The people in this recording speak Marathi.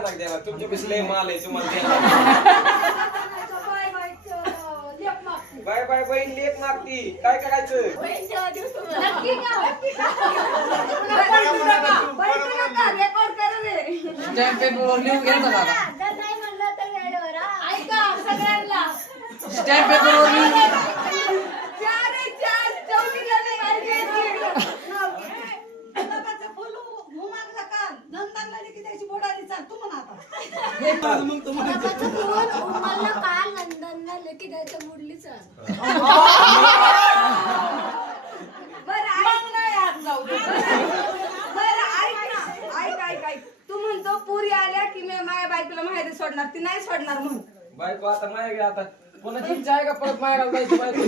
नका द्यायला तुमच्या लय माल आहे तुम्हाला द्यायला. बाय बाय बहीण लेख मागती काय करायचं स्टॅम्प पेपर लिहून घ्यायचा दादा स्टॅम्प पेपर तू म्हणतो पुरी आल्या की मी माझ्या बायकोला माहेरी सोडणार ती नाही सोडणार म्हणून बायको आता माया आता कोणाची इच्छा आहे का परत मायाला जायची बायको